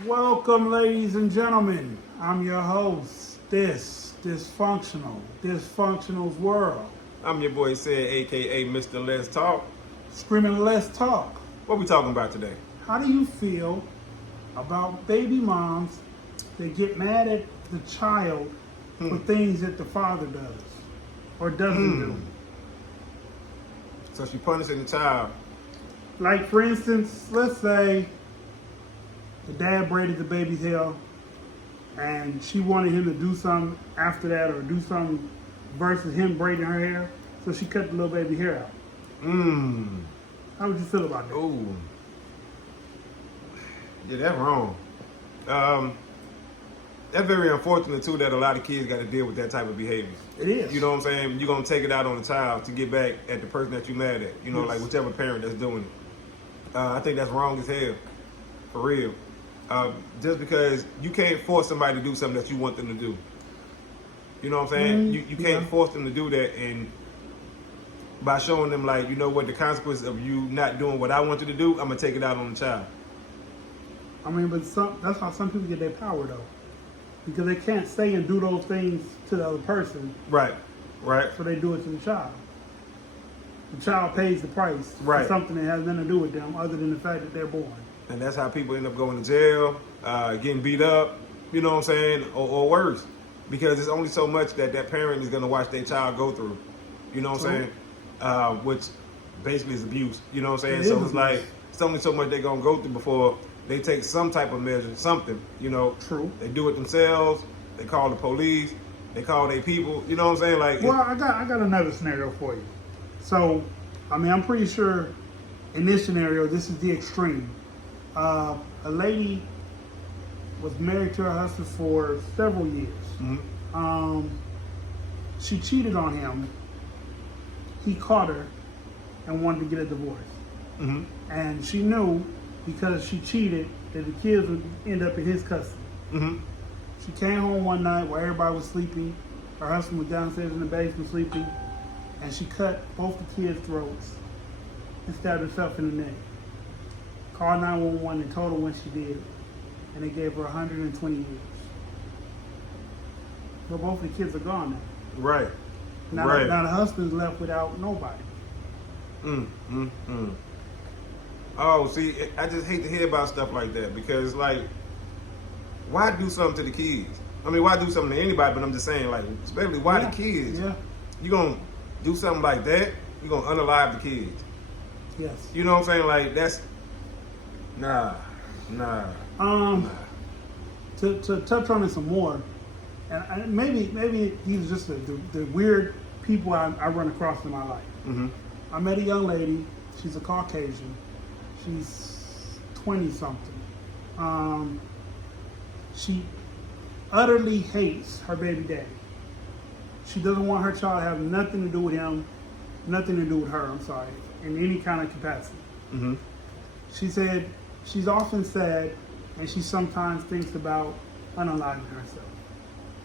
Welcome, ladies and gentlemen. I'm your host. This dysfunctional's world. I'm your boy Said, aka Mr. Let's Talk. Screaming, let's talk. What we talking about today? How do you feel about baby moms that get mad at the child for things that the father does or doesn't do? So she punishing the child. Like, for instance, let's say the dad braided the baby's hair and she wanted him to do something after that or do something versus him braiding her hair. So she cut the little baby hair out. How would you feel about that? Ooh. Yeah, that's wrong. That's very unfortunate too that a lot of kids got to deal with that type of behavior. It is. You know what I'm saying? You're gonna take it out on the child to get back at the person that you mad at. You know, Yes. like whichever parent that's doing it. I think that's wrong as hell, for real. Just because you can't force somebody to do something that you want them to do. You know what I'm saying? You can't force them to do that, and by showing them, like, you know what, the consequence of you not doing what I want you to do, I'm gonna take it out on the child. I mean, but that's how some people get their power, though. Because they can't say and do those things to the other person, Right. so they do it to the child. The child pays the price Right. for something that has nothing to do with them other than the fact that they're born. And that's how people end up going to jail, getting beat up, you know what I'm saying, or worse. Because it's only so much that that parent is going to watch their child go through, you know what I'm saying, which basically is abuse, you know what I'm saying? It So is it's like, abuse. it's only so much they're going to go through before they take some type of measure, something, you know. True. They do it themselves, they call the police, they call their people, you know what I'm saying? Like, Well, I got another scenario for you. So, I mean, I'm pretty sure in this scenario, this is the extreme. A lady was married to her husband for several years. She cheated on him. He caught her and wanted to get a divorce. And she knew because she cheated that the kids would end up in his custody. She came home one night while everybody was sleeping. Her husband was downstairs in the basement sleeping, and she cut both the kids' throats and stabbed herself in the neck. Called 911 and told her when she did it, and they gave her 120 years. So both the kids are gone now. right. Now, Right. now the husband's left without nobody. Oh, see, I just hate to hear about stuff like that because, like, why do something to the kids? I mean, why do something to anybody? But I'm just saying, like, especially why Yeah, the kids? yeah. You gonna do something like that? You gonna unalive the kids? Yes. You know what I'm saying? Like, that's nah. To touch on it some more, and maybe these are just the weird people I run across in my life. I met a young lady. She's a Caucasian. She's 20 something. She utterly hates her baby daddy. She doesn't want her child to have nothing to do with him, nothing to do with her. I'm sorry, in any kind of capacity. She said she's often sad, and she sometimes thinks about unaliving herself.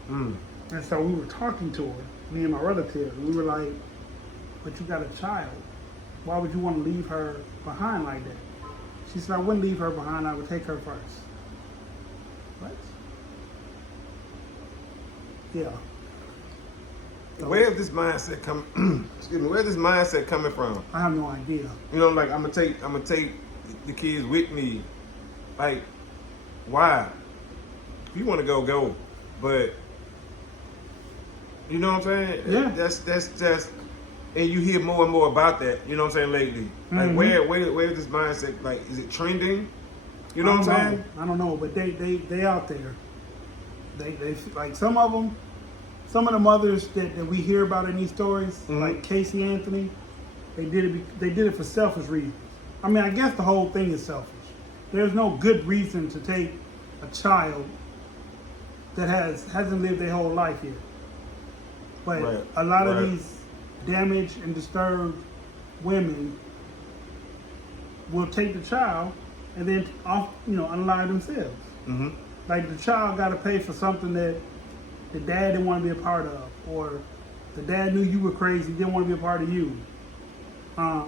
And so we were talking to her, me and my relative, and we were like, "But you got a child. Why would you want to leave her behind like that?" She said, "I wouldn't leave her behind. I would take her first." What? Yeah. Where is this mindset coming? Excuse me. Where's this mindset coming from? I have no idea. You know, like I'm gonna take the kids with me. Like, why? If you want to go, go. But you know what I'm saying? Yeah. That's just, and you hear more and more about that. You know what I'm saying lately? Like, where is this mindset? Like, is it trending? You know what I'm saying? I don't know, but they out there. They like some of them. Some of the mothers that we hear about in these stories, like Casey Anthony, they did it for selfish reasons. I mean, I guess the whole thing is selfish. There's no good reason to take a child that hasn't lived their whole life yet. But Right. a lot of Right. these damaged and disturbed women will take the child and then unalive themselves. Like the child got to pay for something that the dad didn't want to be a part of, or the dad knew you were crazy, didn't want to be a part of you. I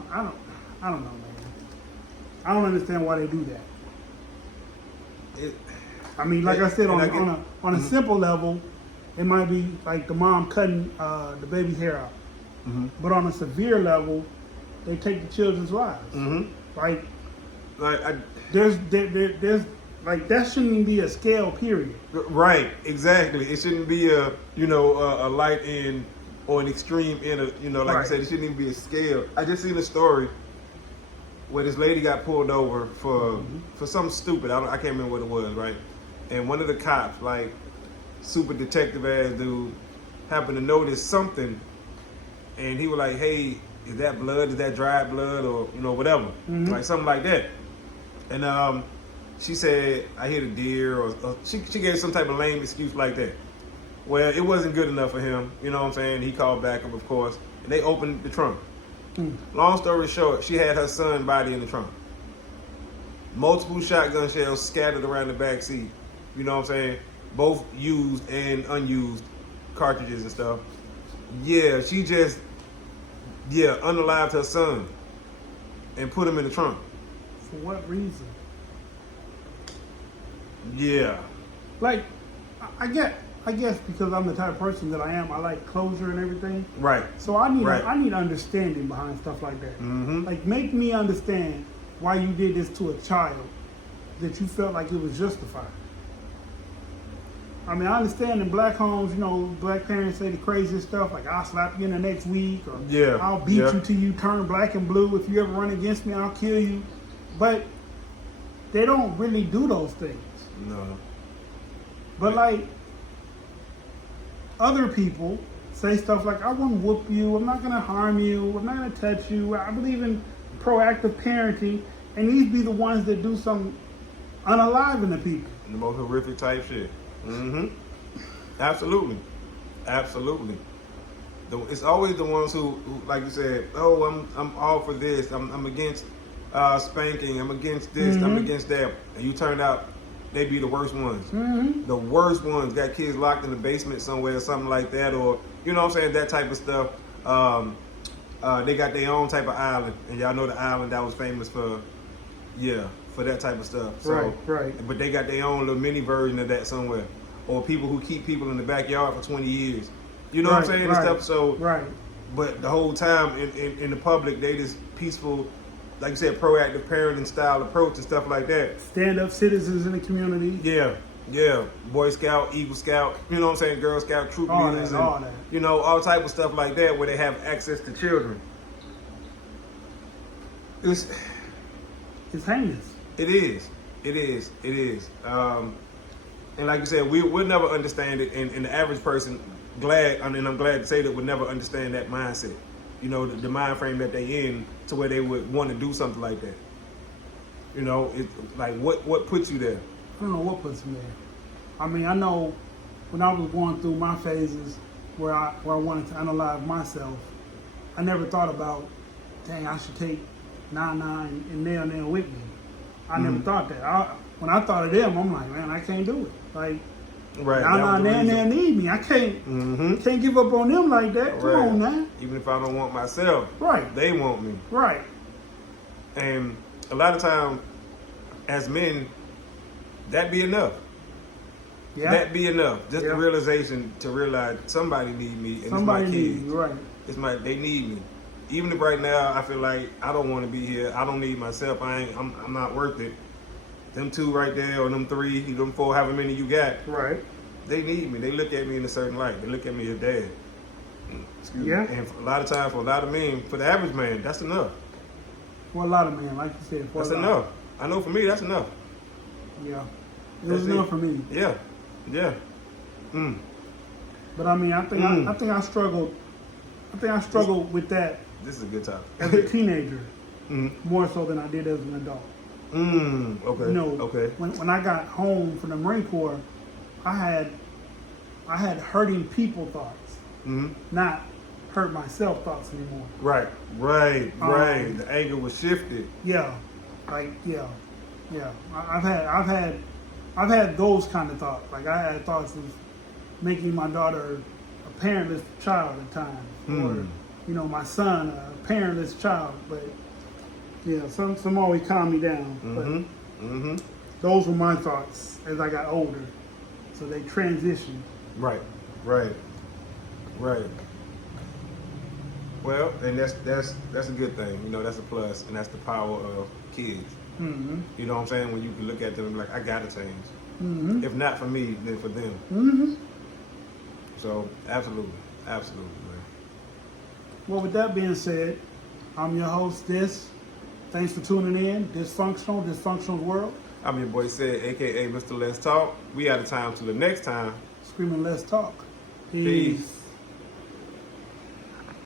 don't know, man. I don't understand why they do that. I mean, like I said, and on I get- on a simple level, it might be like the mom cutting the baby's hair out. But on a severe level, they take the children's lives. Like like there's like that shouldn't even be a scale. Period. right, exactly. It shouldn't be a a light end or an extreme end. Like I Right. said, it shouldn't even be a scale. I just seen a story where this lady got pulled over for something stupid. I can't remember what it was, right? And one of the cops, like super detective ass dude, happened to notice something, and he was like, "Hey, is that blood? Is that dried blood, or whatever, like something like that?" And she said, "I hit a deer," or she gave some type of lame excuse like that. Well, it wasn't good enough for him. You know what I'm saying? He called backup, of course, and they opened the trunk. Long story short, she had her son's body in the trunk. Multiple shotgun shells scattered around the back seat. You know what I'm saying? Both used and unused cartridges and stuff. Yeah, she just unalived her son and put him in the trunk. For what reason? Yeah. Like, I guess because I'm the type of person that I am, I like closure and everything. Right. So I need Right. I need understanding behind stuff like that. Mhm. Like, make me understand why you did this to a child that you felt like it was justified. I mean, I understand in black homes, black parents say the craziest stuff, like I'll slap you in the next week, or Yeah, I'll beat yeah. you till you turn black and blue. If you ever run against me, I'll kill you. But they don't really do those things. No. But like other people say stuff like, I wouldn't whoop you, I'm not gonna harm you, I'm not gonna touch you. I believe in proactive parenting, and these be the ones that do some unaliving the people. The most horrific type shit. Absolutely. Absolutely. It's always the ones who, like you said, oh, I'm all for this. I'm against spanking. I'm against this. I'm against that. And you turned out they be the worst ones. The worst ones got kids locked in the basement somewhere or something like that, or you know what I'm saying, that type of stuff. They got their own type of island, and y'all know the island that was famous for that type of stuff. So, Right. But they got their own little mini version of that somewhere, or people who keep people in the backyard for 20 years. You know what I'm saying? And stuff. So, Right. but the whole time in the public, they just peaceful, like you said, proactive parenting style approach and stuff like that. Stand up citizens in the community. Yeah. Boy Scout, Eagle Scout, you know what I'm saying? Girl Scout, troop All leaders, that, and, all that. all type of stuff like that where they have access to children. It's heinous. It is. And like you said, we'll never understand it. And the average person, I'm glad to say that, would never understand that mindset. The mind frame that they in, to where they would want to do something like that. It's like what puts you there? I don't know what puts me there. I mean, I know when I was going through my phases where I wanted to unalive myself, I never thought about, dang, I should take 9 and nail with me. I never thought that. When I thought of them, I'm like, man, I can't do it. Like, Right. 9 need me. I can't give up on them like that. Come on, man. Even if I don't want myself, Right. they want me. Right. And a lot of times, as men, that be enough. Yeah. That be enough. Just the Yeah. realization to realize somebody need me, and Somebody it's my needs kids. me. Right. They need me. Even if right now I feel like I don't want to be here, I don't need myself. I'm not worth it. Them 2 right there, or them 3, them 4, however many you got, Right. they need me. They look at me in a certain light. They look at me as dad. Excuse Yeah. me. And a lot of times, for a lot of men, for the average man, that's enough. For a lot of men, like you said. For That's a lot. enough. I know for me, that's enough. Yeah. It was That's enough it. for me. Yeah. But I mean, I think I struggled. I think I struggled with that This is a good topic. as a teenager Mm. more so than I did as an adult. Okay. Okay. When I got home from the Marine Corps, I had hurting people thoughts, not hurt myself thoughts anymore. Right. The anger was shifted. Yeah, yeah. I've had those kind of thoughts. Like, I had thoughts of making my daughter a parentless child at times, or my son a parentless child. But yeah, some always calm me down. those were my thoughts as I got older. So they transitioned. Right. Well, and that's a good thing. You know, that's a plus, and that's the power of kids. Mm-hmm. You know what I'm saying? When you can look at them and be like, I gotta change. Mm-hmm. If not for me, then for them. Mm-hmm. So absolutely, man. Well, with that being said, I'm your host, Thanks for tuning in. Dysfunctional World. I'm your boy Sid, aka Mr. Let's Talk. We out of time till the next time. Screaming, let's talk. Peace.